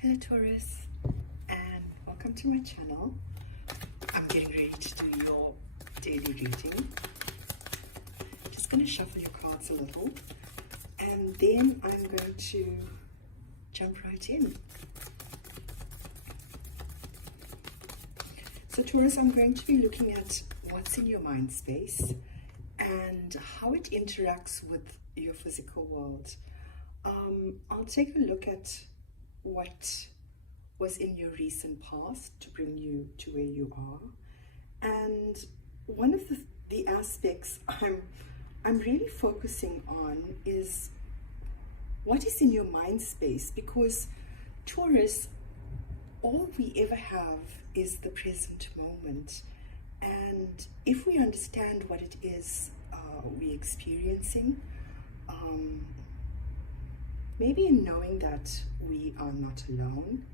Hello Taurus, and welcome to my channel. I'm getting ready to do your daily reading. Just going to shuffle your cards a little, and then I'm going to jump right in. So Taurus, I'm going to be looking at what's in your mind space and how it interacts with your physical world. I'll take a look at what was in your recent past to bring you to where you are, and one of the aspects I'm really focusing on is what is in your mind space, because Taurus, all we ever have is the present moment, and if we understand what it is we're experiencing, maybe in knowing that we are not alone,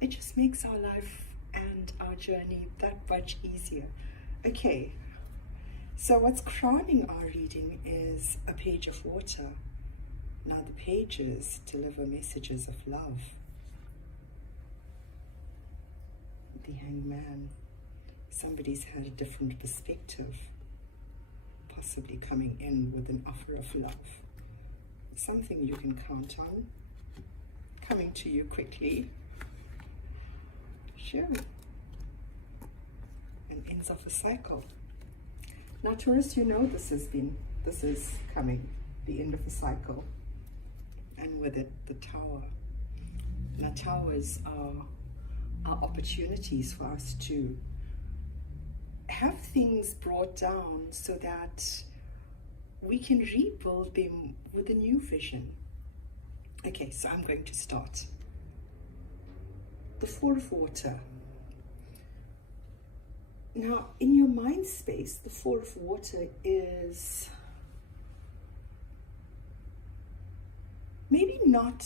it just makes our life and our journey that much easier. Okay, so what's crowning our reading is a page of water. Now the pages deliver messages of love. The Hangman. Somebody's had a different perspective, possibly coming in with an offer of love. Something you can count on, coming to you quickly. Sure. And ends of a cycle. Now Taurus, you know this is coming, the end of a cycle. And with it, the Tower. Now towers are opportunities for us to have things brought down so that we can rebuild them with a new vision. Okay, so I'm going to start. The Four of Water. Now, in your mind space, the Four of Water is maybe not,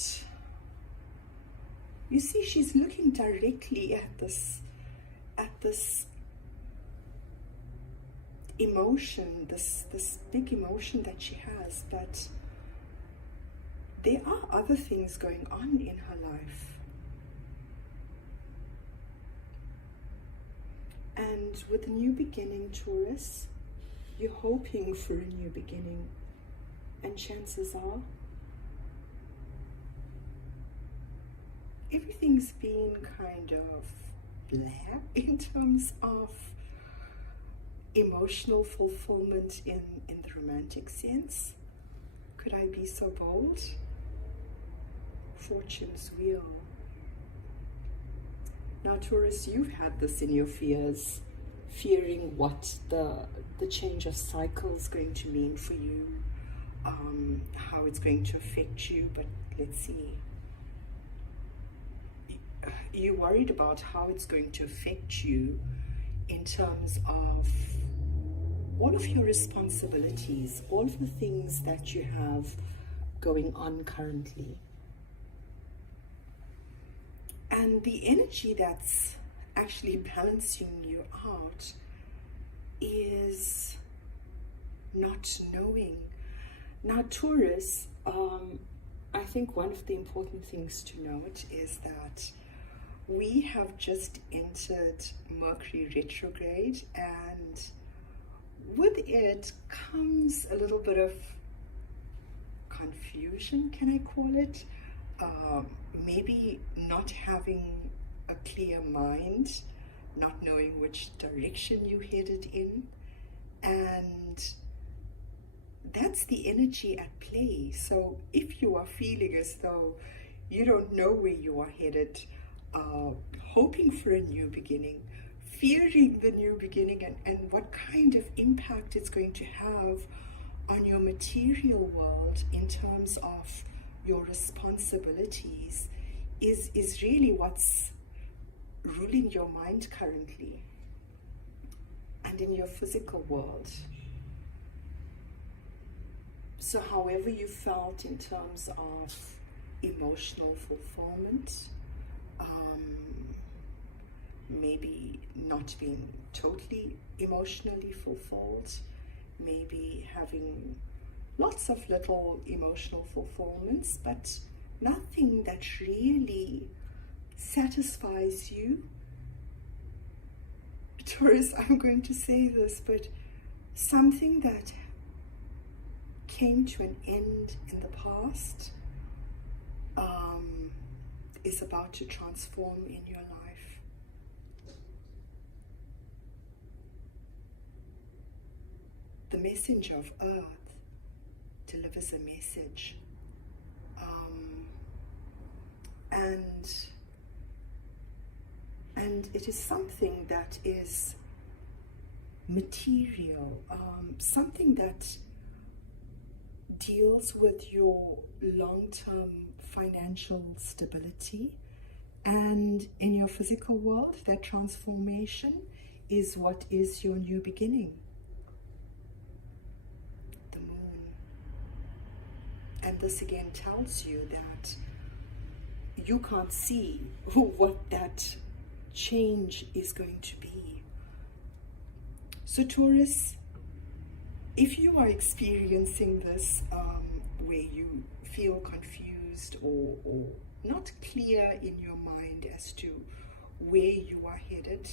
you see, she's looking directly at this emotion, this big emotion that she has, but there are other things going on in her life. And with a new beginning, Taurus, you're hoping for a new beginning, and chances are everything's been kind of blah in terms of emotional fulfillment in the romantic sense. Could I be so bold? Fortune's wheel. Now Taurus, you've had this in your fears, fearing what the change of cycle is going to mean for you, how it's going to affect you, but let's see. You're worried about how it's going to affect you in terms of all of your responsibilities, all of the things that you have going on currently. And the energy that's actually balancing you out is not knowing. Now, Taurus, I think one of the important things to note is that we have just entered Mercury retrograde, and with it comes a little bit of confusion, can I call it? Maybe not having a clear mind, not knowing which direction you headed in, and that's the energy at play. So if you are feeling as though you don't know where you are headed, hoping for a new beginning, fearing the new beginning, and what kind of impact it's going to have on your material world in terms of your responsibilities is really what's ruling your mind currently and in your physical world. So however you felt in terms of emotional fulfillment, maybe not being totally emotionally fulfilled, maybe having lots of little emotional fulfillments, but nothing that really satisfies you. Taurus, I'm going to say this, but something that came to an end in the past is about to transform in your life. The messenger of earth delivers a message, and it is something that is material, something that deals with your long-term financial stability, and in your physical world, that transformation is what is your new beginning. The moon. And this again tells you that you can't see what that change is going to be. So Taurus, if you are experiencing this where you feel confused or not clear in your mind as to where you are headed,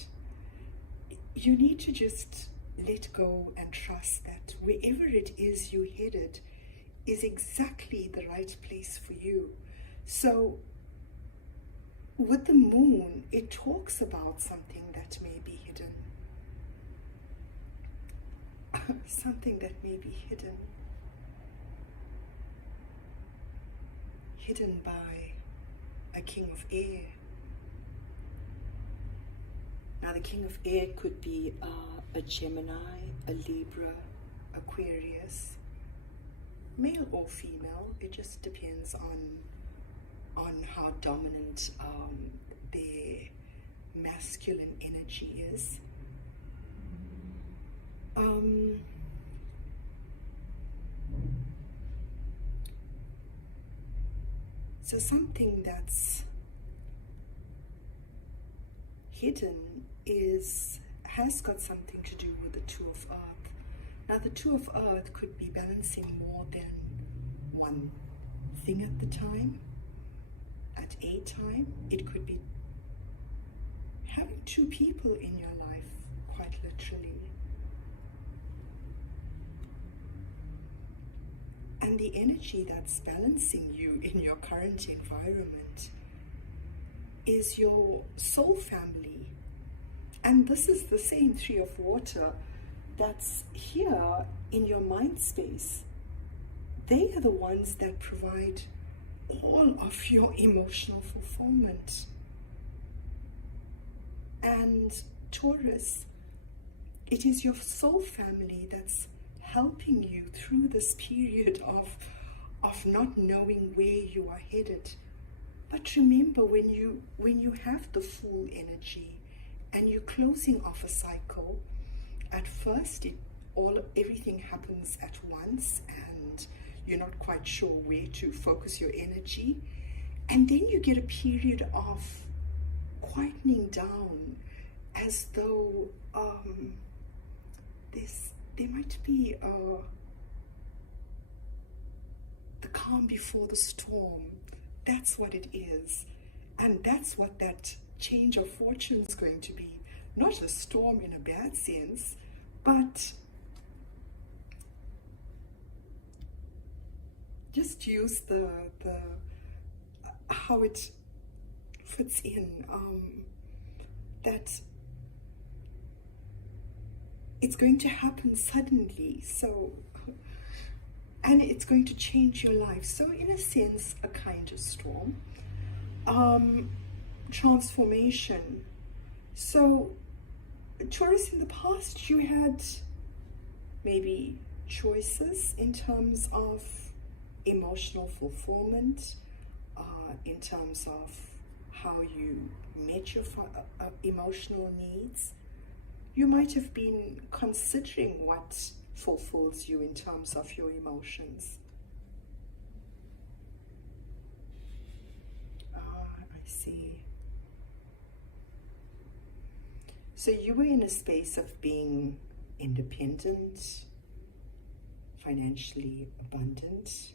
you need to just let go and trust that wherever it is you're headed is exactly the right place for you. So with the moon, it talks about something that may be hidden. Something that may be hidden by a king of air. Now the king of air could be a Gemini, a Libra, Aquarius, male or female. It just depends on how dominant their masculine energy is. So something that's hidden has got something to do with the Two of Earth. Now the Two of Earth could be balancing more than one thing at the time, at a time. It could be having two people in your life, quite literally. And the energy that's balancing you in your current environment is your soul family. And this is the same Three of Water that's here in your mind space. They are the ones that provide all of your emotional fulfillment. And Taurus, it is your soul family that's helping you through this period of not knowing where you are headed. But remember, when you have the full energy and you're closing off a cycle, at first everything happens at once and you're not quite sure where to focus your energy, and then you get a period of quietening down, as though there might be the calm before the storm. That's what it is. And that's what that change of fortune is going to be. Not a storm in a bad sense, but just use the how it fits in, that it's going to happen suddenly, so, and it's going to change your life. So in a sense, a kind of storm. Transformation. So Taurus, in the past you had maybe choices in terms of emotional fulfillment, in terms of how you met your emotional needs. You might have been considering what fulfills you in terms of your emotions. I see. So you were in a space of being independent, financially abundant,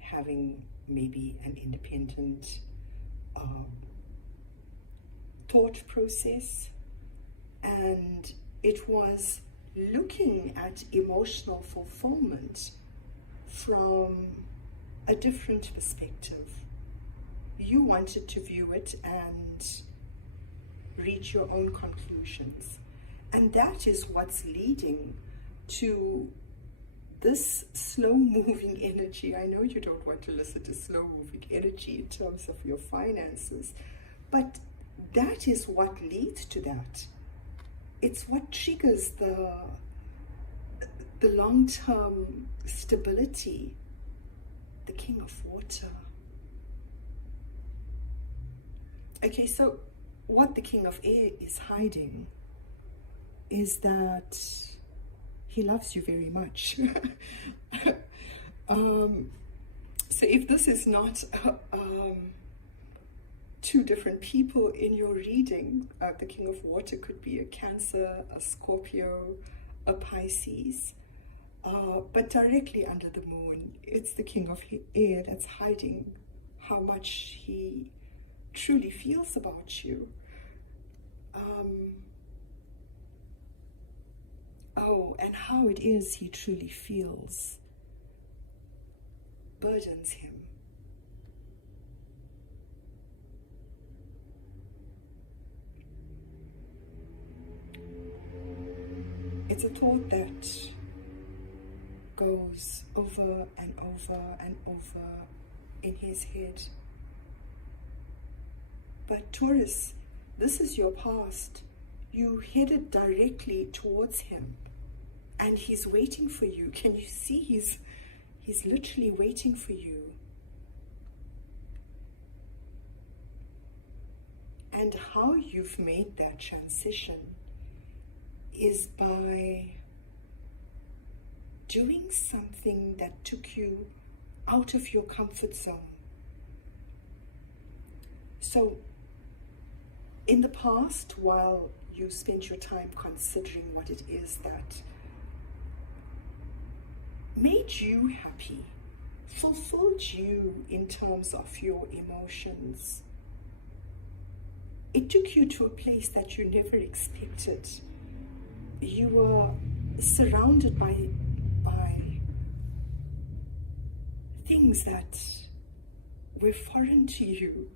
having maybe an independent thought process, and it was looking at emotional fulfillment from a different perspective. You wanted to view it and reach your own conclusions. And that is what's leading to this slow-moving energy. I know you don't want to listen to slow-moving energy in terms of your finances, but that is what leads to that. It's what triggers the long-term stability. The King of Water. Okay, so what the King of Air is hiding is that he loves you very much. So if this is not two different people in your reading, the King of Water could be a Cancer, a Scorpio, a Pisces, but directly under the moon, it's the King of Air that's hiding how much he truly feels about you. And how it is he truly feels burdens him. It's a thought that goes over and over and over in his head. But Taurus, this is your past. You headed directly towards him, and he's waiting for you. Can you see he's literally waiting for you? And how you've made that transition is by doing something that took you out of your comfort zone. So in the past, while you spent your time considering what it is that made you happy, fulfilled you in terms of your emotions, it took you to a place that you never expected. You were surrounded by things that were foreign to you.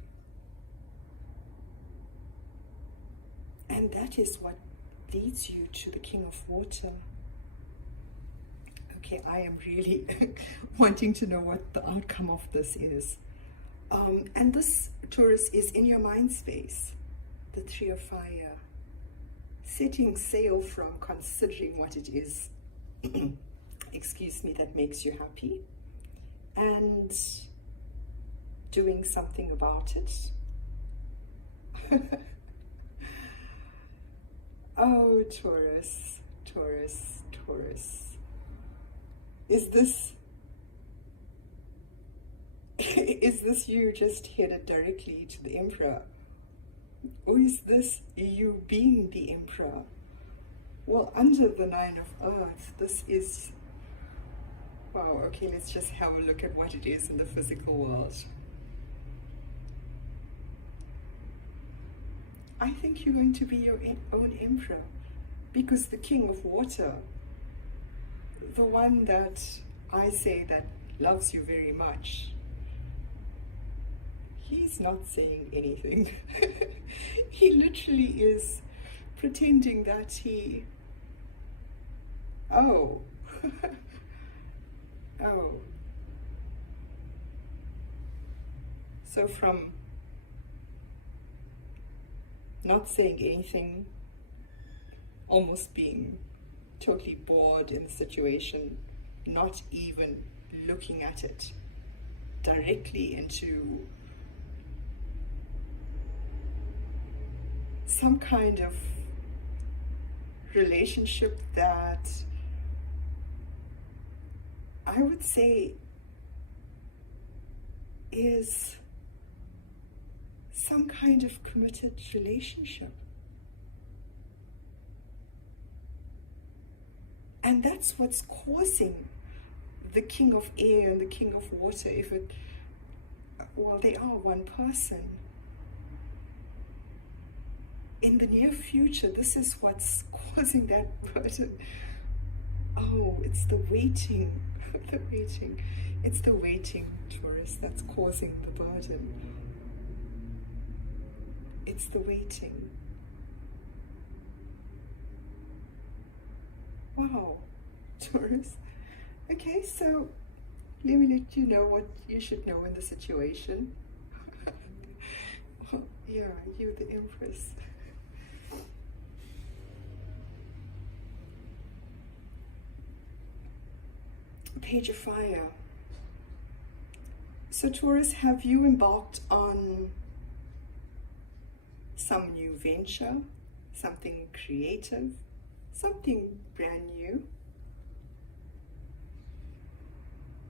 And that is what leads you to the King of Water. Okay, I am really wanting to know what the outcome of this is. And this, Taurus, is in your mind space, the Three of Fire, setting sail from considering what it is, excuse me, that makes you happy, and doing something about it. Oh, Taurus, Taurus, Taurus. Is this you just headed directly to the Emperor? Or is this you being the Emperor? Well, under the Nine of Earth, this is... Wow, okay, let's just have a look at what it is in the physical world. I think you're going to be your own Emperor, because the King of Water, the one that I say that loves you very much, he's not saying anything. He literally is pretending that he... Oh. Oh. So from not saying anything, almost being totally bored in the situation, not even looking at it, directly into some kind of relationship that I would say is some kind of committed relationship. And that's what's causing the King of Air and the King of Water. If it well, they are one person. In the near future, this is what's causing that burden. Oh, it's the waiting, the waiting. It's the waiting, Taurus, that's causing the burden. It's the waiting. Wow, Taurus. Okay, so let me let you know what you should know in the situation. Yeah, you're the Empress. Page of Fire. So Taurus, have you embarked on some new venture, something creative, something brand new?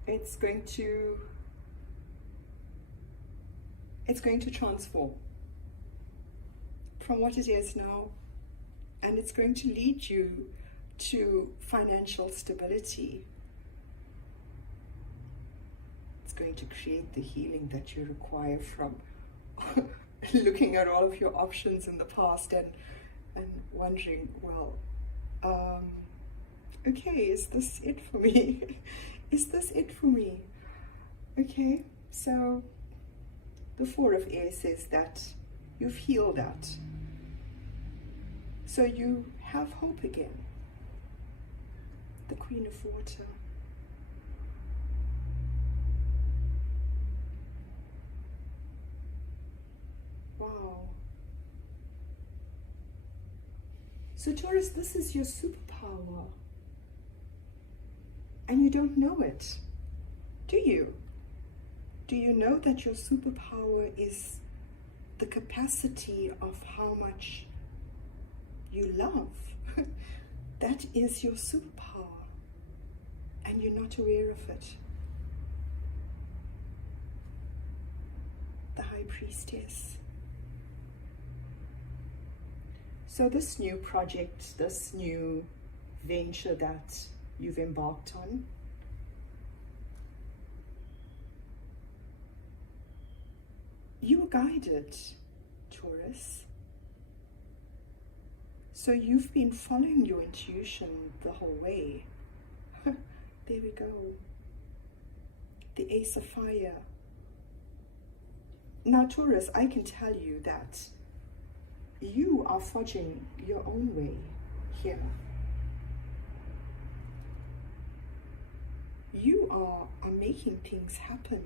It's going to transform from what it is now, and it's going to lead you to financial stability. It's going to create the healing that you require from looking at all of your options in the past and wondering, well, okay, is this it for me? Is this it for me? Okay, so the Four of Air says that you've healed that. So you have hope again. The Queen of Water. Wow. So Taurus, this is your superpower. And you don't know it, do you? Do you know that your superpower is the capacity of how much you love? That is your superpower, and you're not aware of it. The High Priestess. So this new project, this new venture that you've embarked on, you were guided, Taurus. So you've been following your intuition the whole way. There we go. The Ace of Fire. Now, Taurus, I can tell you that you are forging your own way here. You are making things happen.